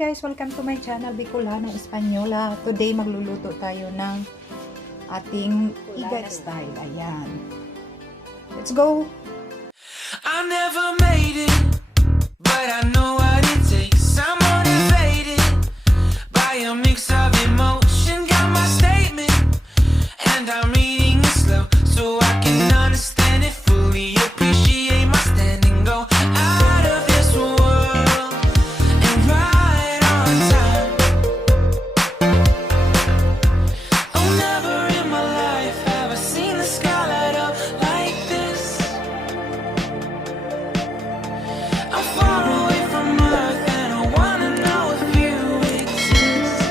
Guys, welcome to my channel Bicolana Española. Today magluluto tayo ng ating iga style. Ayan. Let's go! I never made it, but I know what it takes. I'm motivated by a mix of emotion. Got my statement, and I'm reading it slow so I can understand it fully. Appreciate my standing, go out of this world and right on time. Oh, never in my life have I seen the sky light up like this. I'm far away from Earth and I wanna know if you exist.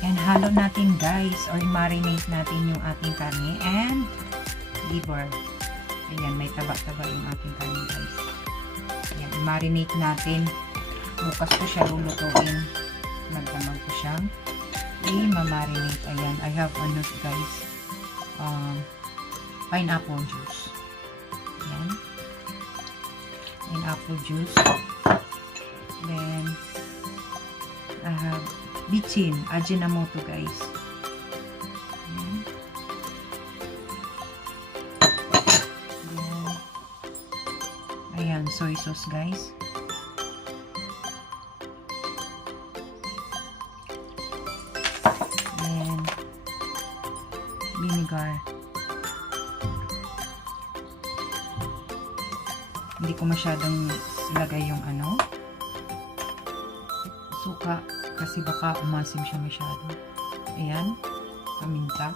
Yan, halo natin guys, or marinate natin yung ating karne and liver. Ayan, may taba-taba yung ating karne guys. Ayan, marinate natin. Bukas ko siya lulutuin. Nagdamag ko siyang i-marinate. Ayan, I have ano guys, pineapple juice. Ayan, pineapple juice. Then I have bitchin, Ajinomoto guys. Ayan. Ayan, soy sauce guys. And vinegar. Hindi ko masyadong ilagay yung ano, suka. Kasi baka umasim siya masyado. Ayan. Paminta.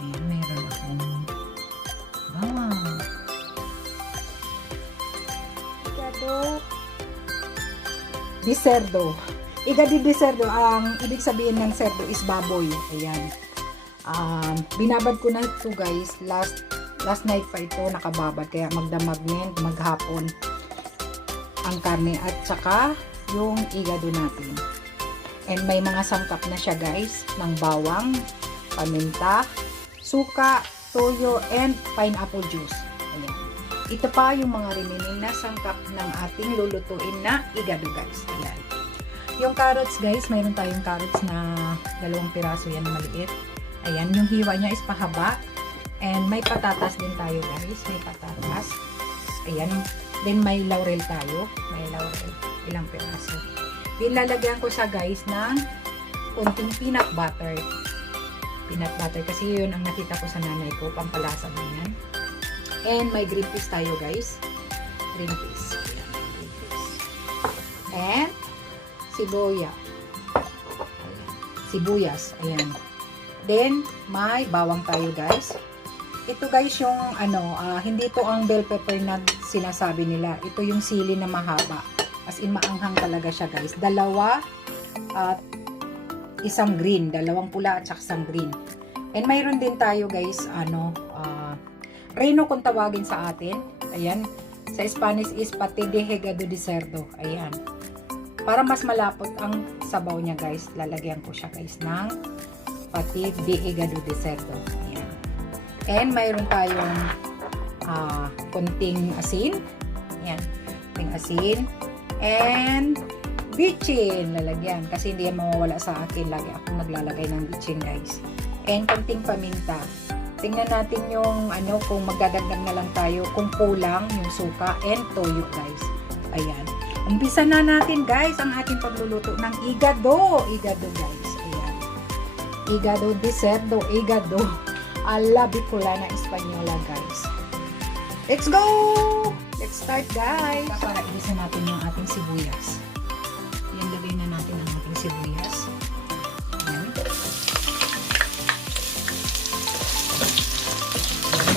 Ayan. Meron akong bawang. Di cerdo. Iga di cerdo, ang ibig sabihin ng cerdo is baboy. Ayan. Binabad ko na ito guys. Last night pa ito nakababad. Kaya magdamag ngayon, maghapon ang karne at saka yung igado natin. And may mga sangkap na siya guys. Ng bawang, paminta, suka, toyo, and pineapple juice. Ayan. Ito pa yung mga remaining na sangkap ng ating lulutuin na igado guys. Ayan. Yung carrots guys, mayroon tayong carrots na 2 piraso yan maliit. Ayan, yung hiwa niya is pahaba. And may patatas din tayo guys, may patatas. Ayan, then may laurel tayo. May laurel, ilang piraso. Then lalagyan ko siya guys ng konting peanut butter. Peanut butter kasi yun ang nakita ko sa nanay ko, pampalasa din yan. And may green peas tayo guys. Green peas. Ayan, green peas. And siboya. Ayan. Sibuyas. Ayan. Then, may bawang tayo guys. Ito guys yung ano, hindi to ang bell pepper na sinasabi nila. Ito yung sili na mahaba. As in, maanghang talaga siya guys. 2 at isang green. 2 pula at isang green. And mayroon din tayo guys, ano, reno kung tawagin sa atin. Ayan. Sa Spanish is pati de hígado de cerdo. Ayan. Para mas malapot ang sabaw niya guys, lalagyan ko siya guys ng pati de hígado de cerdo. Ayan. And mayroon tayong konting asin. Ayan. Konting asin. And bitchin lalagyan kasi hindi yan mawawala sa akin, lagi akong naglalagay ng bitchin guys. And konting paminta. Tingnan natin yung kung magdadagdag na lang tayo, kung kulang yung suka and toyo guys. Ayan, umpisa na natin guys ang ating pagluluto ng hígado guys. Ayan, hígado de cerdo, hígado a la Bicolana Española guys. Let's go! Let's start guys. Para ilisa natin yung ating sibuyas. Yan, lagay na natin ang ating sibuyas. Ayan.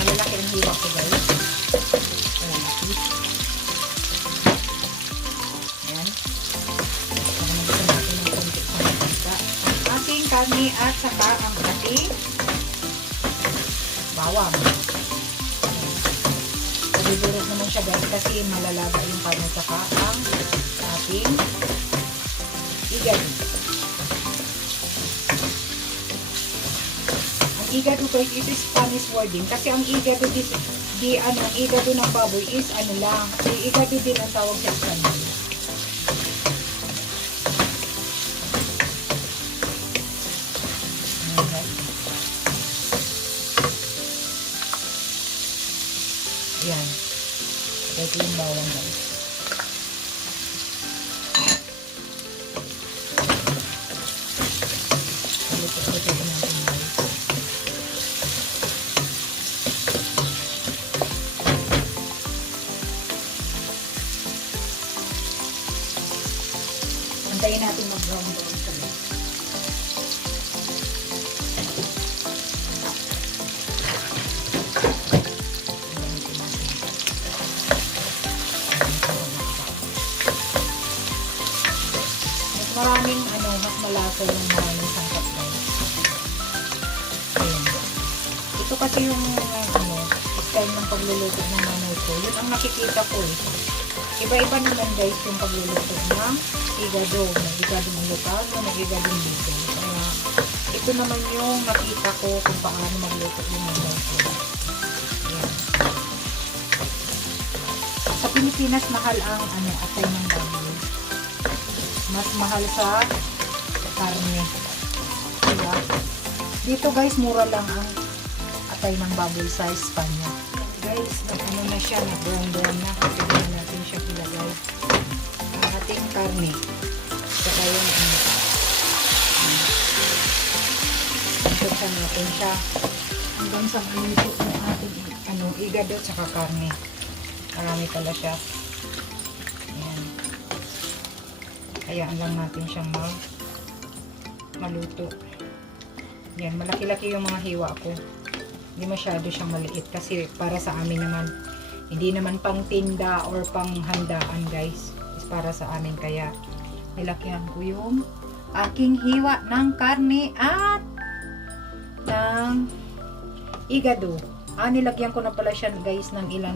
Malalaki ang hiwa ko guys. Malalaki. Ayan. Nagisa natin ng konti sa mantika. Ang ating karne at saka ang ating bawang. Bibirot naman siya guys kasi malalaga yung karne at saka ang ating hígado. Ang hígado guys is Spanish wording kasi ang hígado ang hígado ng baboy is lang, hígado din ang tawag sa Spanish. Ayan. Ito yung bawang guys. Luto-luto natin guys. Antayin natin mag-brown siya guys. Maraming mas malasa yung maraming sangkap guys. Ayan. Ito kasi yung style ng pagluluto ng nanay ko. Yun ang nakikita ko eh. Iba-iba naman guys yung pagluluto ng hígado. May hígadong lokal, may hígadong dito. Kaya ito naman yung nakita ko kung paano magluto yung nanay ko. Ayan. Sa Pilipinas mahal ang atay ng baboy. Mas mahal sa karne. Diba? Dito guys, mura lang ang atay ng baboy sa Espanya. Guys, na siya, na-brown na. Kasi na natin siya ilagay. Ang ating karne. Saka yung isuksan natin siya. Hanggang sa maluto ng ating hígado at saka karne. Marami pala siya. Hayaan lang natin siyang maluto. Yan, malaki-laki yung mga hiwa ko. Hindi masyado siyang maliit kasi para sa amin naman, hindi naman pang tinda or pang handaan guys. Is para sa amin kaya nilakyan ko yung aking hiwa ng karne at ng hígado. Nilagyan ko na pala siya guys ng ilang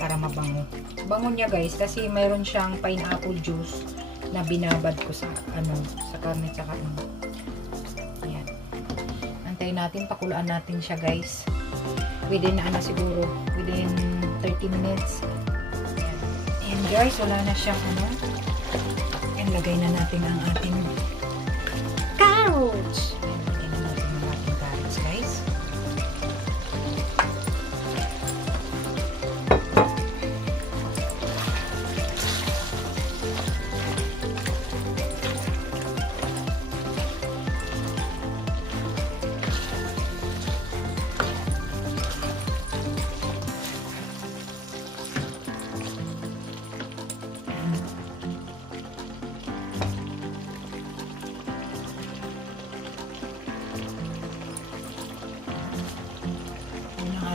para mabango. Bango niya guys kasi mayroon siyang pineapple juice na binabad ko sa sa karne tsaka Ayan. Antayin natin, pakuluan natin siya guys. Within siguro within 30 minutes. Ayan. And guys, wala na siyang and lagay na natin ang ating carrots. Lagay na natin ang ating carrots guys.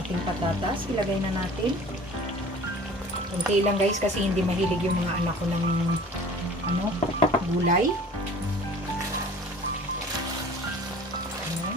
Ating patatas, ilagay na natin. Kunti lang guys kasi hindi mahilig yung mga anak ko ng gulay. Ayan.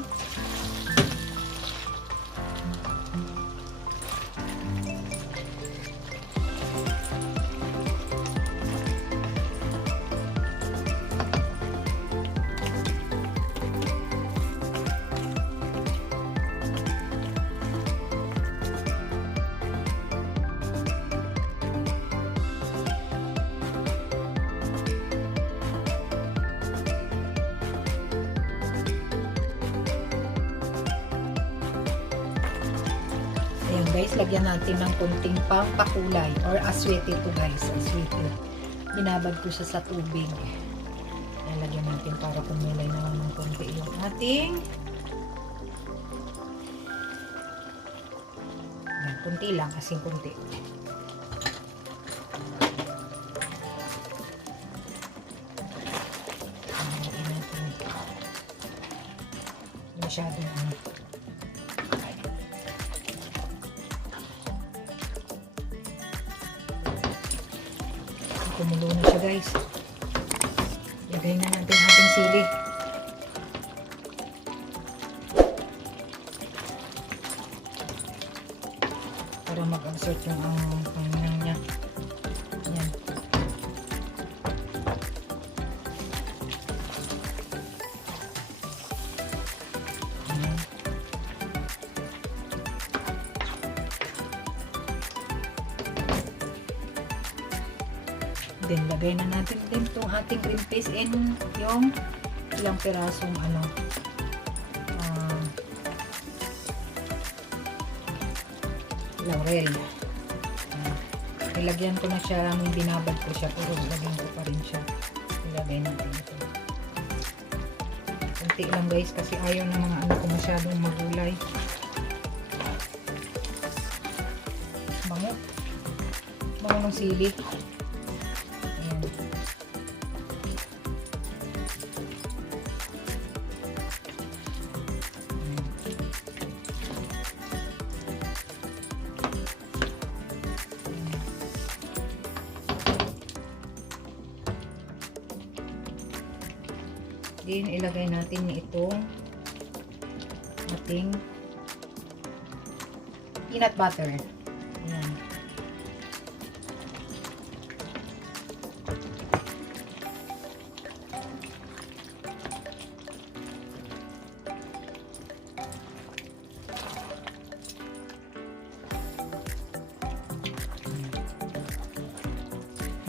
guys, lagyan natin ng kunting pampakulay or aswete to guys, aswete. Binabad ko siya sa tubig. Lalagyan natin para kumilay naman ng konti yung ating yan, kunti lang, asing kunti. Lagyan natin masyadong kumulo na siya guys. Lagay na natin ating sili. Para mag-absorb yung panginang niya. Yan. Yan. Then, lagay na natin din itong ating green peas in yung ilang pirasong laurel. Ilagyan ko na siya, binabad ko siya, pero lagyan ko pa rin siya. Ilagay natin ito. Kunti lang guys, kasi ayaw ng mga ko masyadong magulay. Bango. Bango ng sili. Then, ilagay natin itong ating peanut butter. Ayan.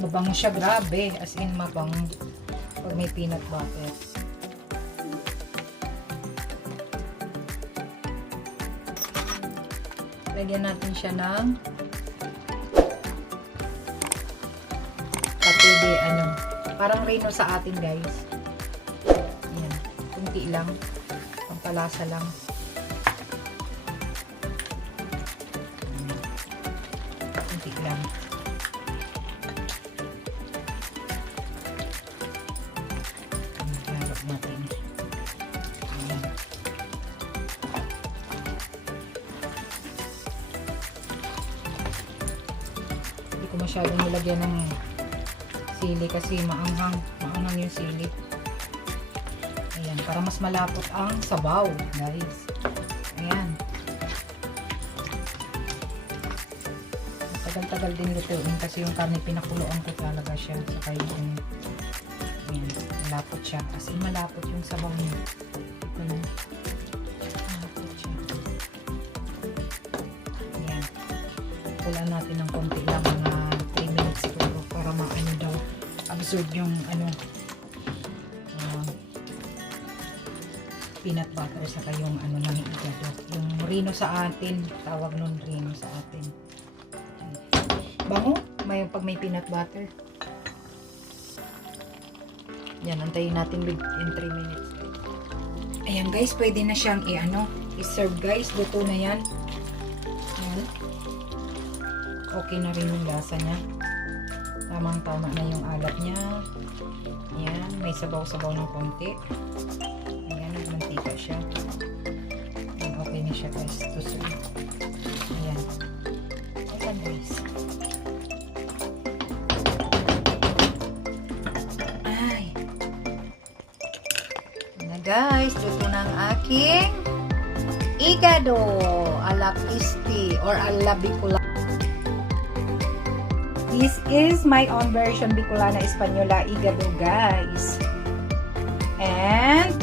Mabango siya, grabe. As in, mabango pag may peanut butter. Lagyan natin siya ng patide, parang reno sa atin guys. Ayan, kunti lang, pampalasa lang. Kunti lang. Halap natin. Ayan. Masyadong nilagyan ng sili kasi maanghang yung sili. Ayan, para mas malapot ang sabaw guys. Ayan, tagal-tagal din lutuin kasi yung karne pinakuloan ko talaga siya, saka yung ayan, malapot siya kasi malapot yung sabaw niya. Ayan, malapot siya. Ayan, kulan natin ng konti lang, mga para maano daw absorb yung peanut butter saka yung ng igado, yung reno sa atin, tawag nun reno sa atin. Bango pag may peanut butter. Yan, antayin natin in 3 minutes. Ayan guys, pwede na siyang i-serve guys, luto na yan. Ayan, okay na rin yung lasa niya. Tamang-tama na yung alat niya. Ayan, may sabaw-sabaw ng konti. Ayan, nagmantika siya. Ayan, okay na siya guys. Ayan. Ayan guys. Ay. Ayan na guys, luto na ang aking igado ala crispy or ala bicolana. This is my own version Bicolana Española igado guys. And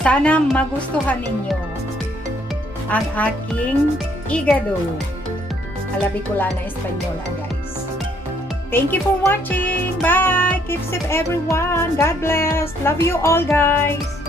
sana magustuhan ninyo ang aking igado ala Bicolana Española guys. Thank you for watching. Bye. Keep safe everyone. God bless. Love you all guys.